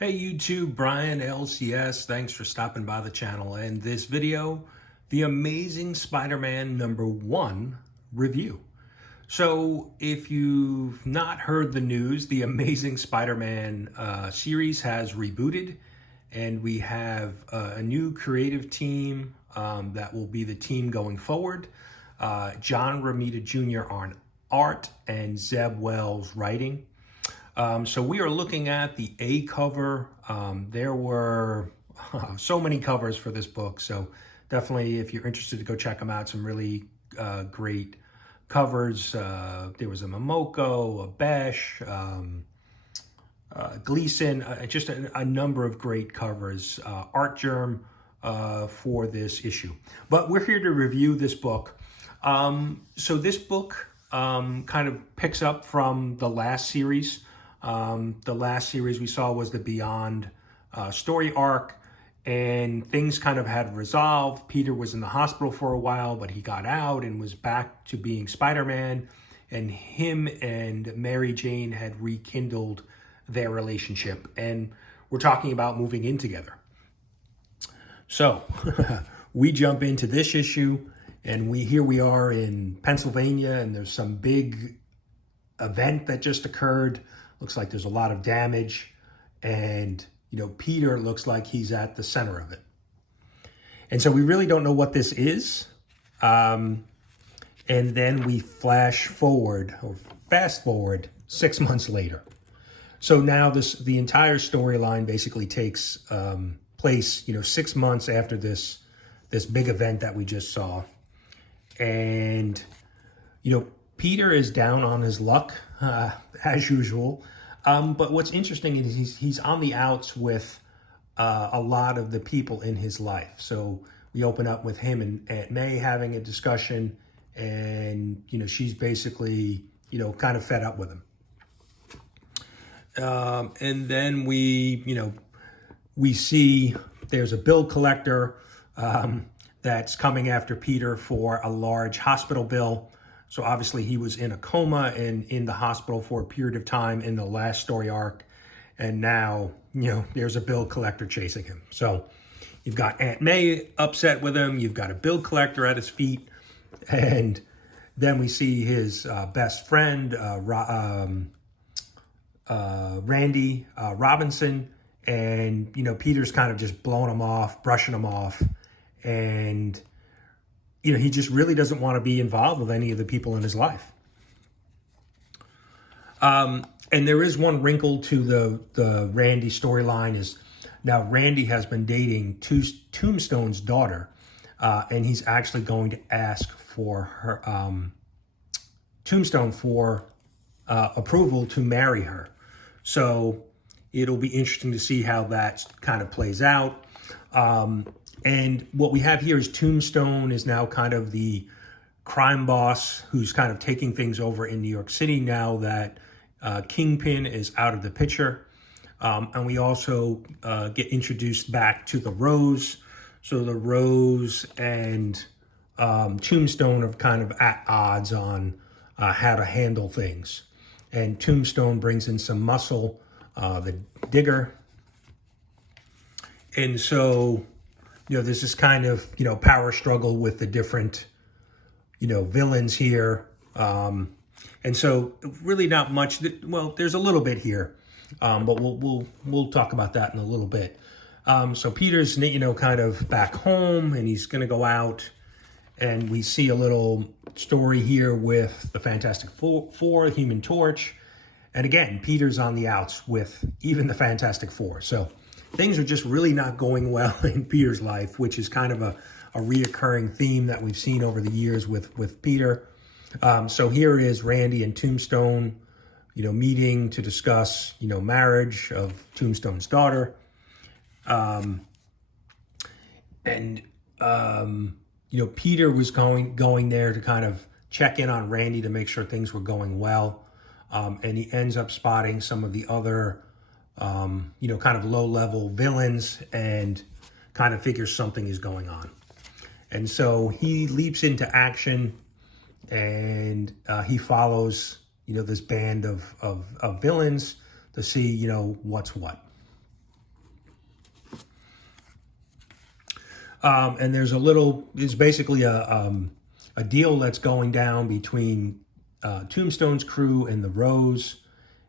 Hey YouTube, Brian LCS, thanks for stopping by the channel. And this video, the Amazing Spider-Man #1 review. So if you've not heard the news, the Amazing Spider-Man series has rebooted, and we have a new creative team that will be the team going forward. John Romita Jr. on art and Zeb Wells writing. So we are looking at the A cover. There were so many covers for this book. So definitely, if you're interested, to go check them out. Some really great covers. There was a Momoko, a Besh, Gleason, just a number of great covers. Art Germ for this issue. But we're here to review this book. So this book kind of picks up from the last series. The last series we saw was the Beyond story arc, and things kind of had resolved. Peter was in the hospital for a while, but he got out and was back to being Spider-Man, and him and Mary Jane had rekindled their relationship, and we're talking about moving in together. So we jump into this issue, and here we are in Pennsylvania, and there's some big event that just occurred. Looks like there's a lot of damage, and Peter looks like he's at the center of it. And so we really don't know what this is. And then we flash forward, or fast forward, 6 months later. So now the entire storyline basically takes place 6 months after this big event that we just saw. And Peter is down on his luck, as usual. But what's interesting is he's on the outs with a lot of the people in his life. So we open up with him and Aunt May having a discussion, and she's basically kind of fed up with him. And then we see there's a bill collector that's coming after Peter for a large hospital bill. So obviously he was in a coma and in the hospital for a period of time in the last story arc. And now, there's a bill collector chasing him. So you've got Aunt May upset with him. You've got a bill collector at his feet. And then we see his best friend, Randy Robinson. And, Peter's kind of just blowing him off, brushing him off. And he just really doesn't want to be involved with any of the people in his life. And there is one wrinkle to the Randy storyline is now Randy has been dating Tombstone's daughter, and he's actually going to ask for her Tombstone for approval to marry her. So it'll be interesting to see how that kind of plays out. And what we have here is Tombstone is now kind of the crime boss who's kind of taking things over in New York City now that Kingpin is out of the picture. And we also get introduced back to the Rose. So the Rose and Tombstone are kind of at odds on how to handle things. And Tombstone brings in some muscle, the Digger. And so there's this kind of, power struggle with the different, villains here. And so really not much. Well, there's a little bit here, but we'll talk about that in a little bit. So Peter's, kind of back home, and he's going to go out, and we see a little story here with the Fantastic Four, Human Torch. And again, Peter's on the outs with even the Fantastic Four. So things are just really not going well in Peter's life, which is kind of a reoccurring theme that we've seen over the years with Peter. So here is Randy and Tombstone, meeting to discuss, marriage of Tombstone's daughter. Peter was going there to kind of check in on Randy to make sure things were going well. And he ends up spotting some of the other kind of low-level villains and kind of figures something is going on. And so he leaps into action, and he follows, this band of villains to see, what's what. And there's basically a deal that's going down between Tombstone's crew and the Rose.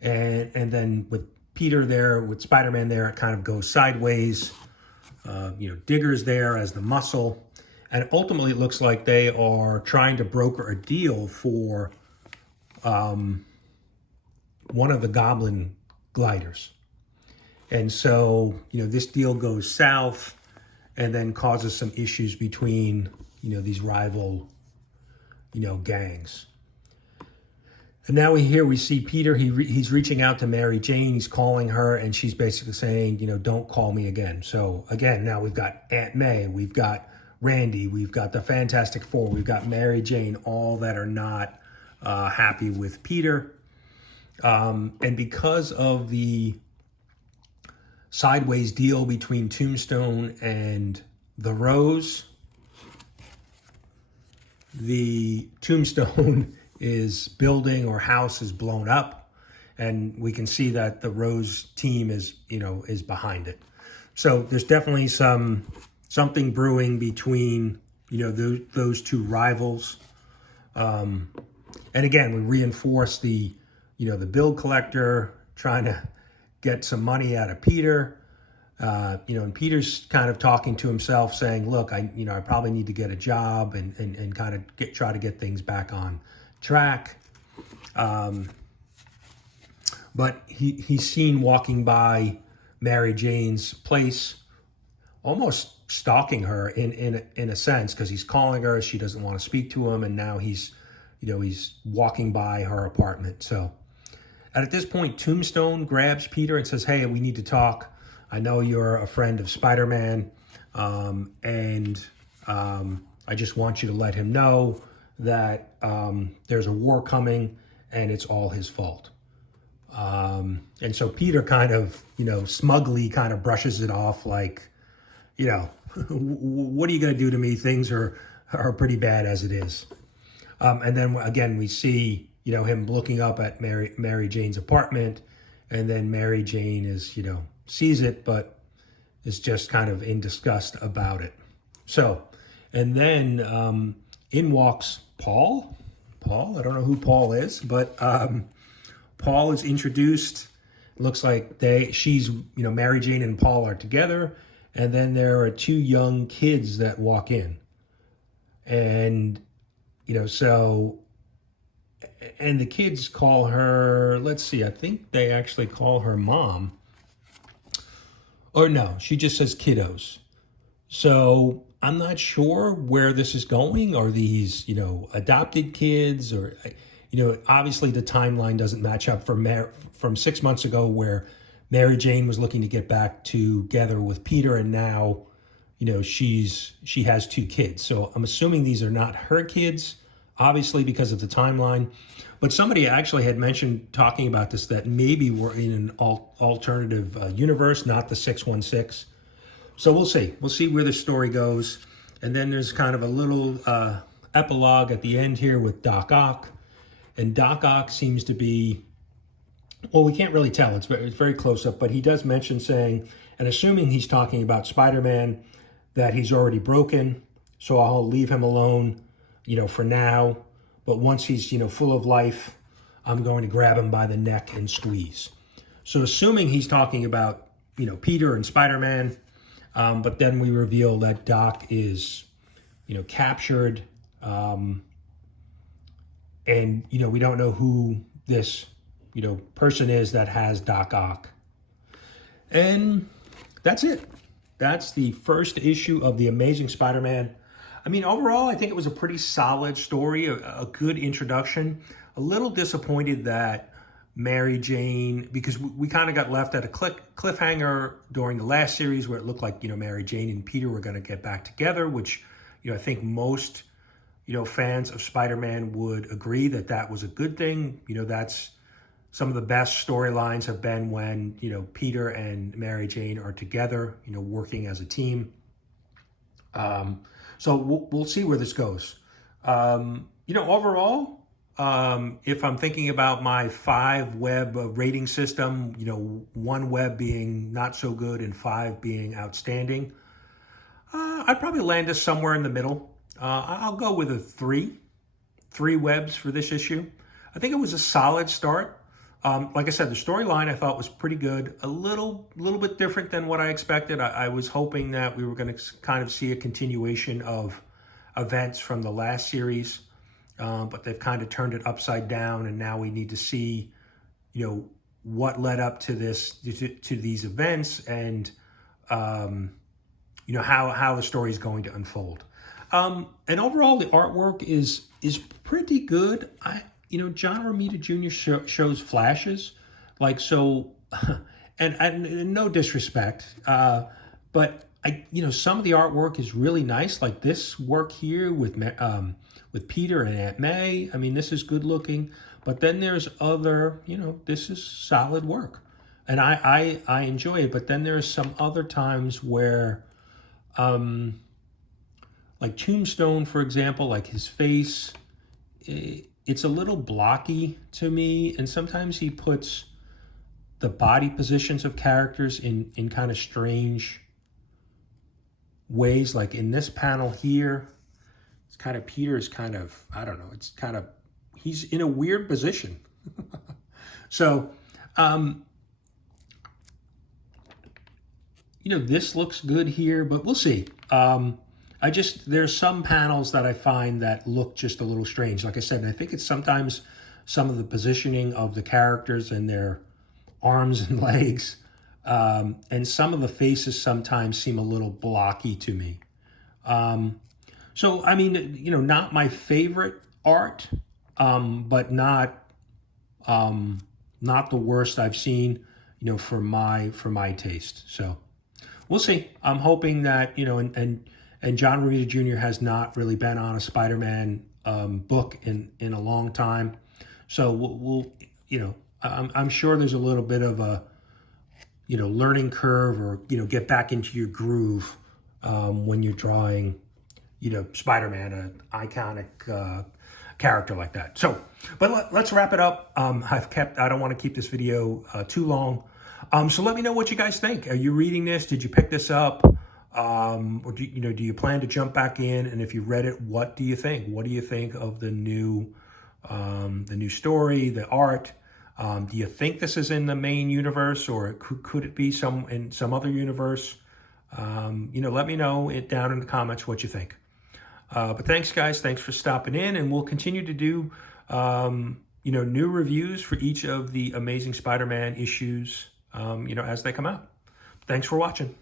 And then with Peter there, with Spider-Man there, it kind of goes sideways. Digger's there as the muscle. And ultimately, it looks like they are trying to broker a deal for one of the Goblin gliders. And so, this deal goes south and then causes some issues between, these rival, gangs. And now we see Peter, he's reaching out to Mary Jane, he's calling her, and she's basically saying, don't call me again. So again, now we've got Aunt May, we've got Randy, we've got the Fantastic Four, we've got Mary Jane, all that are not happy with Peter. And because of the sideways deal between Tombstone and the Rose, the Tombstone is building or house is blown up, and we can see that the Rose team is behind it. So there's definitely something brewing between those two rivals. And again, we reinforce the bill collector trying to get some money out of Peter. And Peter's kind of talking to himself, saying, "Look, I probably need to get a job and kind of try to get things back on track." But he's seen walking by Mary Jane's place, almost stalking her in a sense, because he's calling her, she doesn't want to speak to him, and now he's walking by her apartment. So at this point, Tombstone grabs Peter and says, "Hey, we need to talk. I know you're a friend of Spider-Man, and I just want you to let him know that there's a war coming and it's all his fault." And so Peter kind of, smugly kind of brushes it off like, what are you going to do to me? Things are pretty bad as it is. And then again, we see, him looking up at Mary Jane's apartment, and then Mary Jane is, sees it, but is just kind of in disgust about it. So, and then in walks Paul. I don't know who Paul is, but Paul is introduced. Looks like Mary Jane and Paul are together, and then there are two young kids that walk in, and and the kids call her, let's see, I think they actually call her mom. Or no, she just says kiddos. So I'm not sure where this is going. Are these, adopted kids? Or, obviously the timeline doesn't match up from 6 months ago, where Mary Jane was looking to get back together with Peter, and now, she has two kids. So I'm assuming these are not her kids, obviously because of the timeline. But somebody actually had mentioned, talking about this, that maybe we're in an alternative universe, not the 616. So we'll see. We'll see where the story goes. And then there's kind of a little epilogue at the end here with Doc Ock. And Doc Ock seems to be, well, we can't really tell. It's very close up. But he does mention saying, and assuming he's talking about Spider-Man, that he's already broken. So I'll leave him alone, for now. But once he's, full of life, I'm going to grab him by the neck and squeeze. So assuming he's talking about, Peter and Spider-Man, but then we reveal that Doc is, captured. And, we don't know who this, person is that has Doc Ock. And that's it. That's the first issue of The Amazing Spider-Man. I mean, overall, I think it was a pretty solid story, a good introduction. A little disappointed that Mary Jane, because we kind of got left at a cliffhanger during the last series where it looked like, Mary Jane and Peter were going to get back together, which, I think most, fans of Spider-Man would agree that was a good thing. That's some of the best storylines have been when, Peter and Mary Jane are together, working as a team. So we'll see where this goes. Overall, if I'm thinking about my 5 web rating system, 1 web being not so good and 5 being outstanding, I'd probably land this somewhere in the middle. I'll go with a 3 webs for this issue. I think it was a solid start. Like I said, the storyline I thought was pretty good. A little bit different than what I expected. I was hoping that we were going to kind of see a continuation of events from the last series, but they've kind of turned it upside down, and now we need to see, you know, what led up to this, to these events, and you know, how the story is going to unfold. And overall, the artwork is pretty good. You know, John Romita Jr. shows flashes, like, so, and no disrespect, but you know, some of the artwork is really nice, like this work here with Peter and Aunt May. I mean, this is good looking, but then there's other, you know, this is solid work, and I enjoy it. But then there's some other times where, like Tombstone, for example, like his face, it's a little blocky to me, and sometimes he puts the body positions of characters in kind of strange ways. Like in this panel here, it's kind of, Peter's kind of, I don't know, it's kind of, he's in a weird position. So, you know, this looks good here, but we'll see. There's some panels that I find that look just a little strange. Like I said, and I think it's sometimes some of the positioning of the characters and their arms and legs. And some of the faces sometimes seem a little blocky to me. So, I mean, you know, not my favorite art, but not the worst I've seen, you know, for my taste. So we'll see. I'm hoping that, you know, and John Romita Jr. has not really been on a Spider-Man book in a long time. So we'll you know, I'm sure there's a little bit of a, you know, learning curve, or, you know, get back into your groove when you're drawing, you know, Spider-Man, an iconic character like that. So, but let's wrap it up. I don't want to keep this video too long. So let me know what you guys think. Are you reading this? Did you pick this up? Or do you plan to jump back in? And if you read it, what do you think? What do you think of the new story, the art? Do you think this is in the main universe, or could it be in some other universe? You know, let me know it down in the comments what you think. But thanks, guys. Thanks for stopping in, and we'll continue to do you know, new reviews for each of the Amazing Spider-Man issues, you know, as they come out. Thanks for watching.